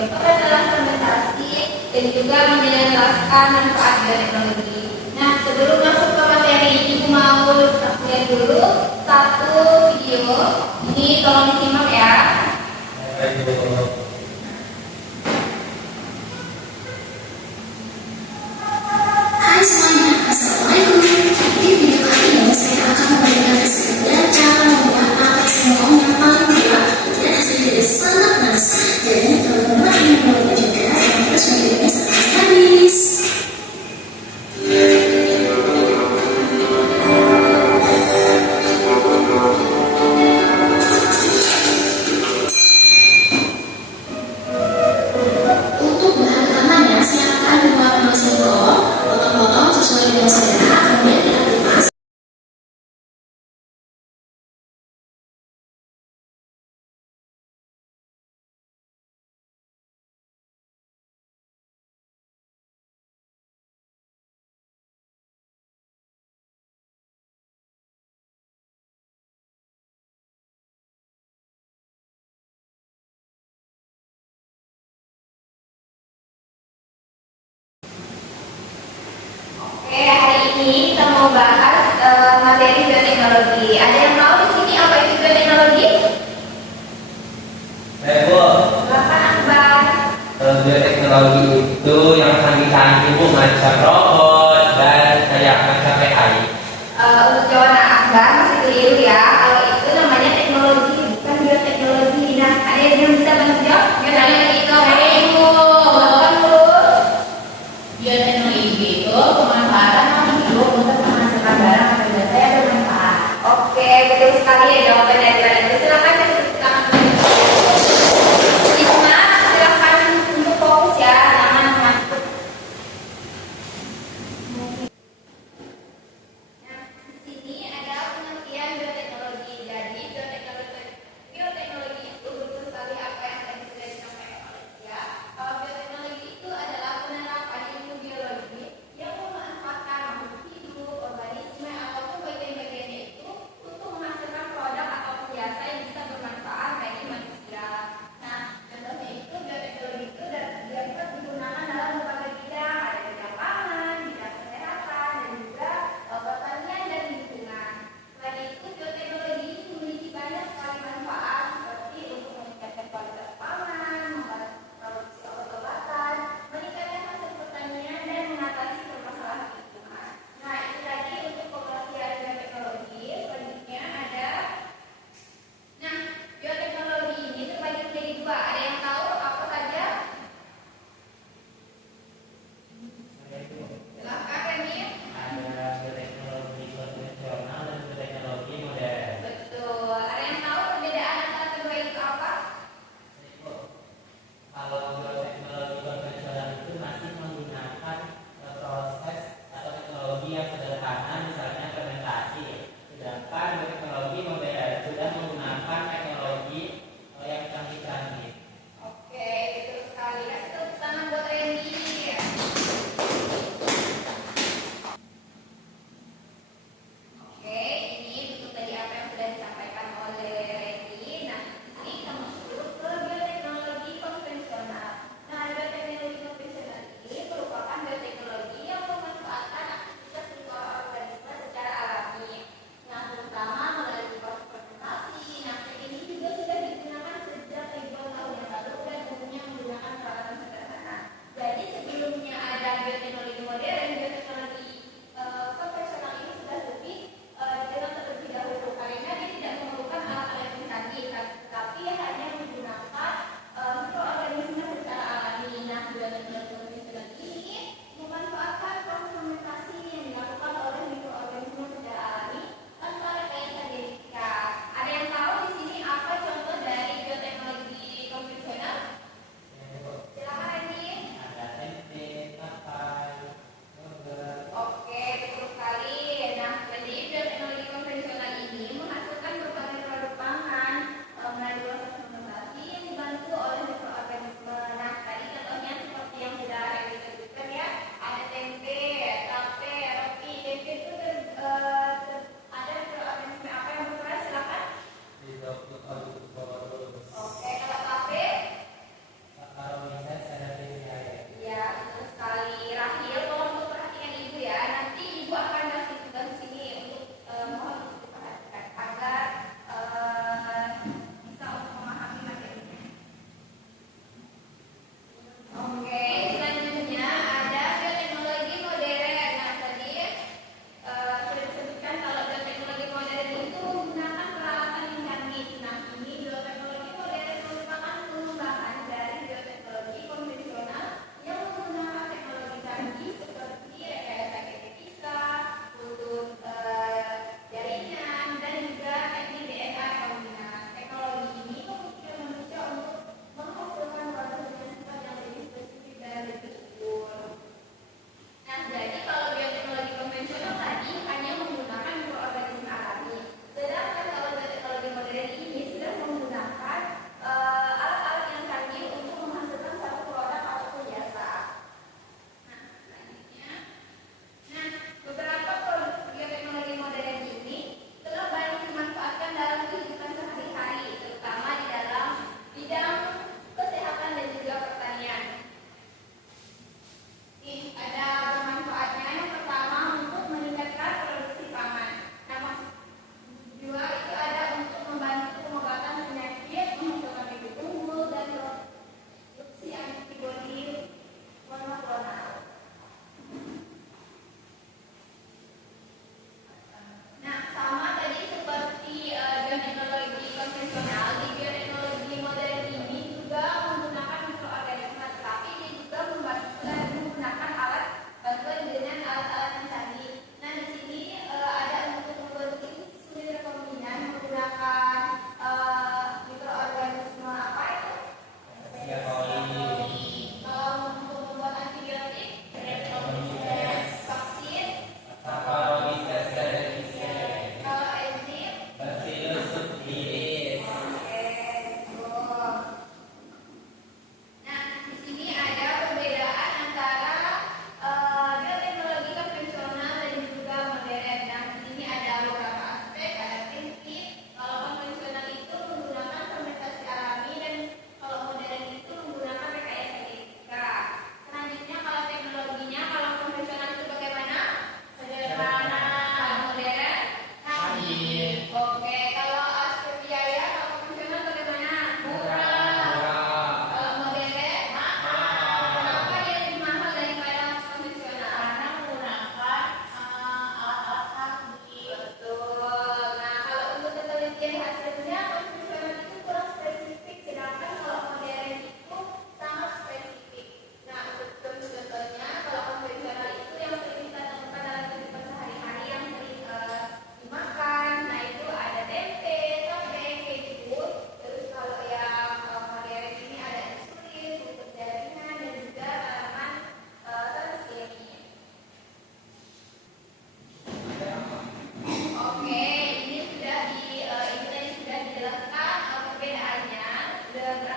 keempat adalah fermentasi dan juga menjelaskan manfaat bioteknologi. Nah, sebelum masuk ke materi, Ibu mau lihat dulu satu video. Ini tolong disimak ya. Hai semuanya, Assalamualaikum. Di video kali ini saya akan memberikan resep dan cara membuat pakai singkong yang paling murah dan hasilnya sangat manis. Jadi teman-teman yang mau juga yang terus videonya sampai habis. Untuk bahan utamanya siapkan 2 kilo singkong, potong-potong sesuai dengan selera, kemudian diaduk. Oke, hari ini kita mau bahas materi bioteknologi. Ada yang tahu di sini apa itu bioteknologi? Bu, Silakan Akbar. bioteknologi itu yang canggih-canggih Bu, macam robot dan kayak macam AI. Untuk jawaban Akbar masih keliru ya. Kalau itu namanya teknologi, bukan bioteknologi. Nah, ada yang bisa bantu jawab? Bioteknologi itu apa? Silakan dulu. Bioteknologi itu pemanfaatan makhluk untuk menghasilkan barang atau jasa yang bermanfaat. Oke, betul sekali ya jawaban dari kalian. Silakan kasih tangan. Isma, silakan untuk fokus ya, jangan ngantuk.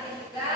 dan juga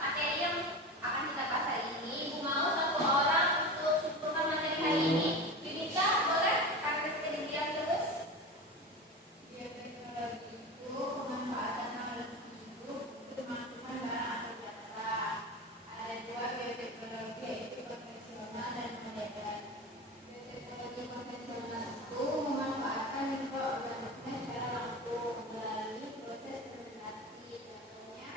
materi yang akan kita bahas hari ini. Ibu mau satu orang untuk susunan materi hari ini. Yunita, boleh? Karena kita diam terus. Bioteknologi itu pemanfaatan teknologi hidup untuk melakukan barang atau jasa. Ada dua bioteknologi, yaitu konvensional dan modern. Bioteknologi konvensional itu memanfaatkan mikroorganisme secara langsung melalui proses fermentasi. Contohnya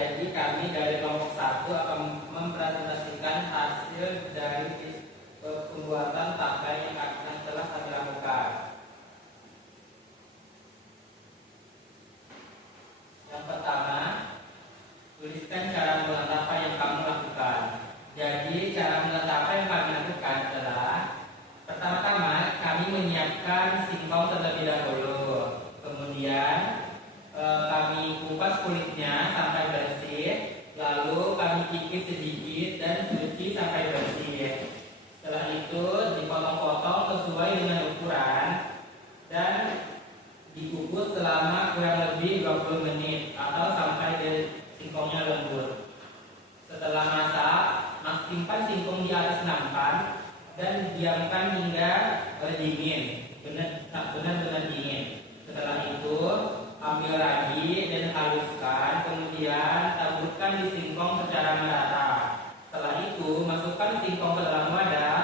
Jadi kami dari kelompok 1 akan mempresentasikan hasil dari pembuatan tabel yang telah kami lakukan. Yang pertama, tuliskan cara membuat apa yang kamu lakukan. Jadi cara membuat apa yang kami lakukan adalah pertama-tama kami menyiapkan singkong terlebih dahulu. Kemudian kami kupas kulitnya sampai bersih, lalu kami kikis sedikit dan cuci sampai bersih. Setelah itu dipotong-potong sesuai dengan ukuran dan dikukus selama kurang lebih 20 menit atau sampai singkongnya lembut. Setelah masak, simpan singkong di atas nampan dan diamkan hingga dingin, benar-benar dingin. Setelah itu ambil ragi dan haluskan, kemudian taburkan di singkong secara merata. Setelah itu masukkan singkong ke dalam wadah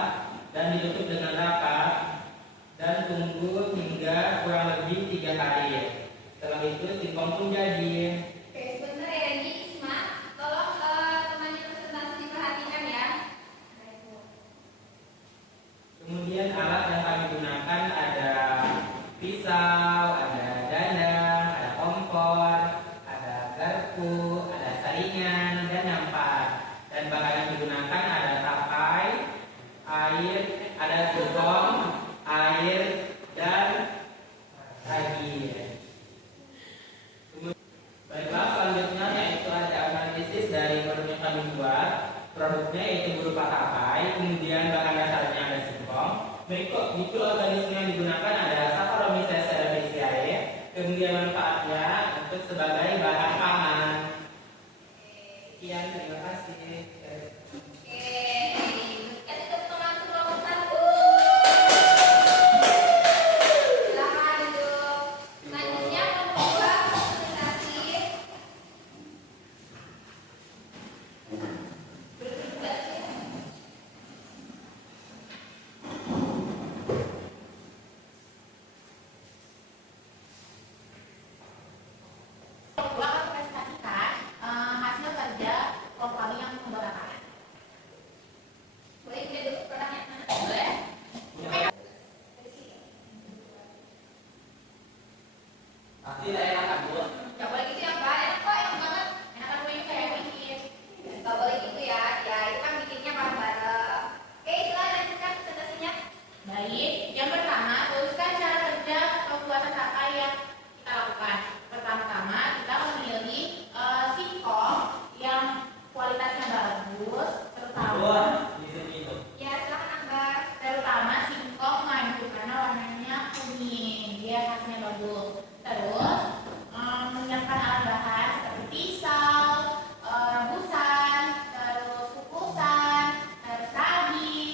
dan ditutup dengan rapat dan tunggu hingga kurang lebih 3 hari. Setelah itu singkong pun jadi. Oke, sebentar ya Randy, Isma, tolong temannya presentasi diperhatikan ya. Kemudian alat yang kami gunakan ada pisau, ada dandang, ada kompor, ada garpu, ada saringan, dan nampan. Dan bahan yang digunakan ada tapai, air, ada singkong, air, dan ragi. Baiklah, selanjutnya yaitu ada analisis dari produk yang kami buat. Produknya yaitu berupa tapai, kemudian bahan dasarnya ada singkong. Mikroorganisme yang digunakan adalah Saccharomyces cerevisiae. Kemudian manfaatnya untuk sebagai bahan pangan. Sekian, terima kasih. Oke, kasih tepuk tangan untuk kelompok 1. Silakan duduk. Selanjutnya kelompok 2 presentasi. Duduk juga sih. Kelompok dua akan mempresentasikan hasil kerja kelompok kami yang membuat makanan. Boleh kita duduk pertanyaan? Boleh? Pasti tidak enak, Bu. Gak boleh gitu ya Mbak, enak kok, enak banget. Enak aku ini kayak bikin. Gak boleh gitu ya, ya itu kan bikinnya bareng-bareng. Oke, silakan lanjutkan presentasinya. Baik, yang pertama tuliskan cara kerja pembuatan tapai yang kita lakukan. Pertama-tama kita memilih singkong yang kualitasnya bagus, terutama Di sini itu. Ya, silakan Akbar. terutama singkong madu karena warnanya kuning, dia khasnya bagus. Terus menyiapkan alat bahan seperti pisau, rebusan, terus kukusan, terus ragi,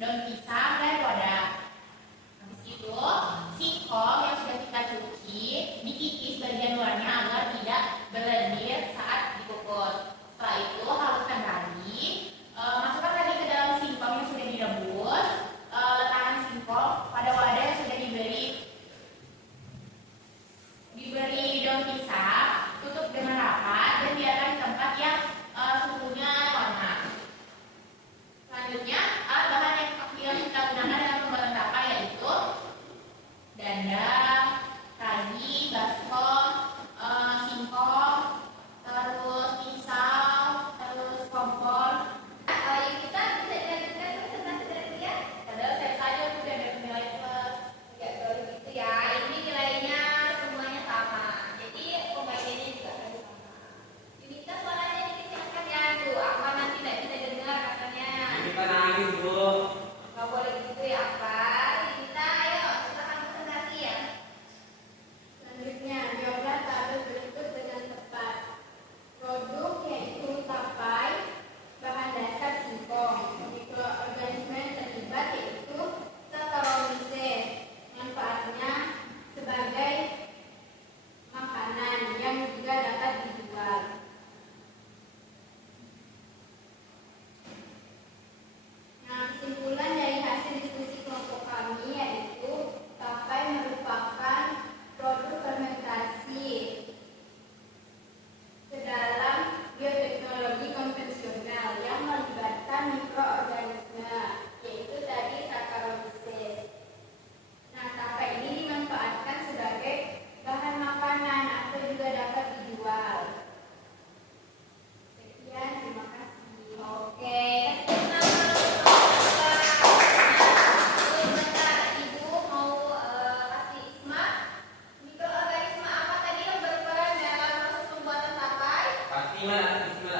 daun pisang dan wadah. Habis itu singkong yang sudah kita cuci dikikis bagian luarnya agar tidak berlendir saat dikukus. Setelah itu haluskan ragi, masukkan ragi ke dalam singkong yang sudah direbus, letakkan singkong pada wadah yang sudah diberi daun pisang, tutup dengan rapat dan biarkan di tempat yang suhunya normal. Selanjutnya alat bahan yang kita gunakan dalam pembuatan tapai yaitu dandang, ragi, baskom, singkong, terus pisau, terus kompor. Kita bisa dilanjutkan presentasi dari dia. Padahal saya saja sudah ada nilai plus. Ya, kalau gitu ya, ini nilainya semuanya sama. Jadi pembagiannya juga harus sama. Yunita suaranya dikecilkan ya, tuh. Apa nanti tidak bisa dengar katanya. Kita nangis, Bu. Gak boleh gitu ya, Akbar. Yunita, ayo silakan presentasi ya. Selanjutnya, jawablah tabel berikut dengan tepat. Produk yaitu tapai, bahan dasar singkong. Mikroorganisme yang terlibat yaitu Saccharomyces. Manfaatnya sebagai makanan yang juga dapat dijual. Nah, kesimpulan Bismillah.